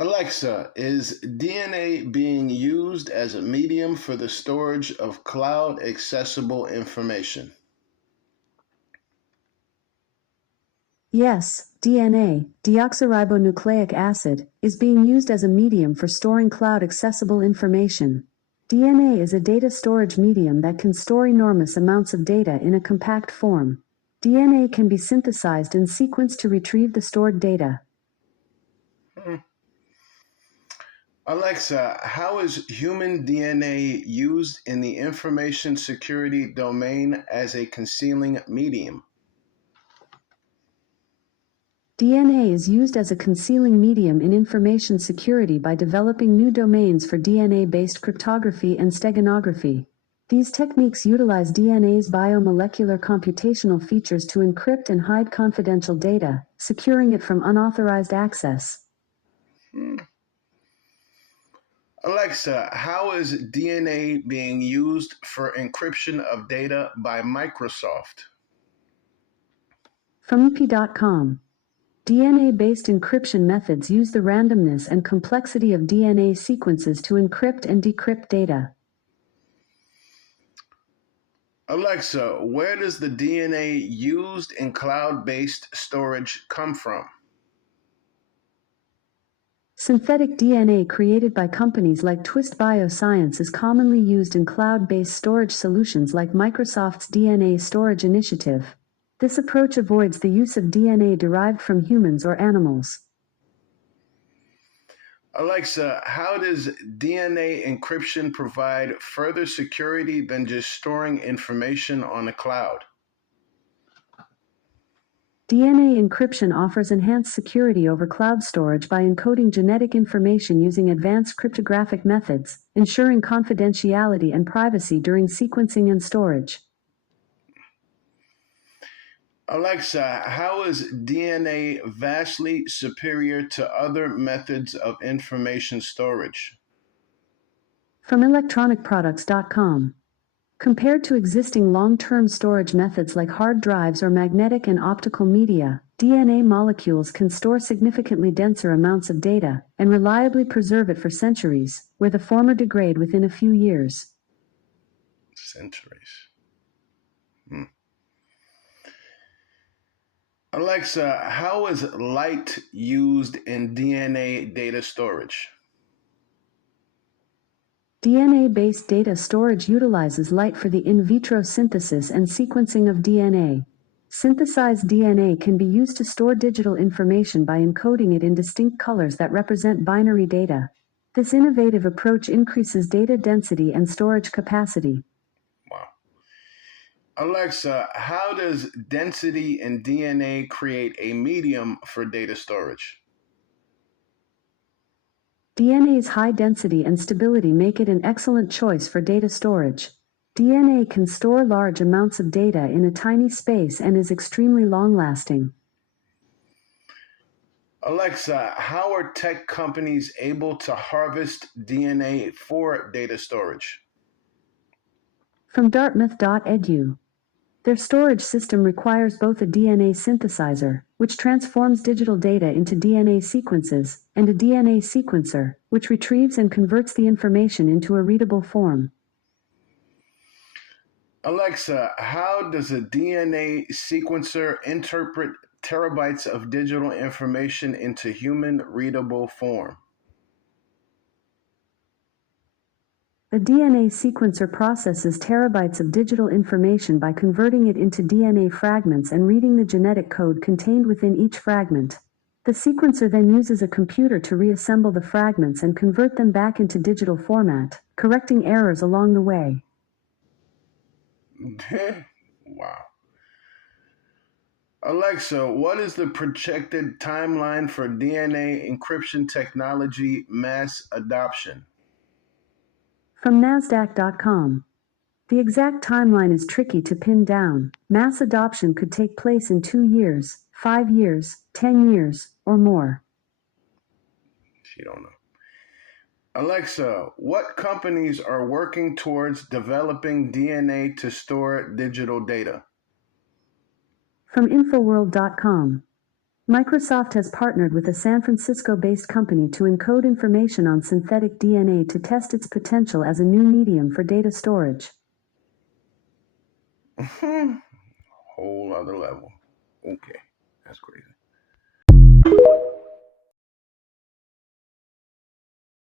Alexa, is DNA being used as a medium for the storage of cloud accessible information? Yes, DNA, deoxyribonucleic acid, is being used as a medium for storing cloud-accessible information. DNA is a data storage medium that can store enormous amounts of data in a compact form. DNA can be synthesized and sequenced to retrieve the stored data. Hmm. Alexa, how is human DNA used in the information security domain as a concealing medium? DNA is used as a concealing medium in information security by developing new domains for DNA-based cryptography and steganography. These techniques utilize DNA's biomolecular computational features to encrypt and hide confidential data, securing it from unauthorized access. Hmm. Alexa, how is DNA being used for encryption of data by Microsoft? From EP.com. DNA-based encryption methods use the randomness and complexity of DNA sequences to encrypt and decrypt data. Alexa, where does the DNA used in cloud-based storage come from? Synthetic DNA created by companies like Twist Bioscience is commonly used in cloud-based storage solutions like Microsoft's DNA Storage Initiative. This approach avoids the use of DNA derived from humans or animals. Alexa, how does DNA encryption provide further security than just storing information on the cloud? DNA encryption offers enhanced security over cloud storage by encoding genetic information using advanced cryptographic methods, ensuring confidentiality and privacy during sequencing and storage. Alexa, how is DNA vastly superior to other methods of information storage? From electronicproducts.com. Compared to existing long-term storage methods like hard drives or magnetic and optical media, DNA molecules can store significantly denser amounts of data and reliably preserve it for centuries, where the former degrade within a few years. Centuries. Hmm. Alexa, how is light used in DNA data storage? DNA-based data storage utilizes light for the in vitro synthesis and sequencing of DNA. Synthesized DNA can be used to store digital information by encoding it in distinct colors that represent binary data. This innovative approach increases data density and storage capacity. Wow. Alexa, how does density in DNA create a medium for data storage? DNA's high density and stability make it an excellent choice for data storage. DNA can store large amounts of data in a tiny space and is extremely long-lasting. Alexa, how are tech companies able to harvest DNA for data storage? From Dartmouth.edu. Their storage system requires both a DNA synthesizer, which transforms digital data into DNA sequences, and a DNA sequencer, which retrieves and converts the information into a readable form. Alexa, how does a DNA sequencer interpret terabytes of digital information into human readable form? A DNA sequencer processes terabytes of digital information by converting it into DNA fragments and reading the genetic code contained within each fragment. The sequencer then uses a computer to reassemble the fragments and convert them back into digital format, correcting errors along the way. Wow. Alexa, what is the projected timeline for DNA encryption technology mass adoption? From NASDAQ.com. The exact timeline is tricky to pin down. Mass adoption could take place in 2 years, 5 years, 10 years, or more. She don't know. Alexa, what companies are working towards developing DNA to store digital data? From Infoworld.com. Microsoft has partnered with a San Francisco-based company to encode information on synthetic DNA to test its potential as a new medium for data storage. Whole other level. Okay, that's crazy.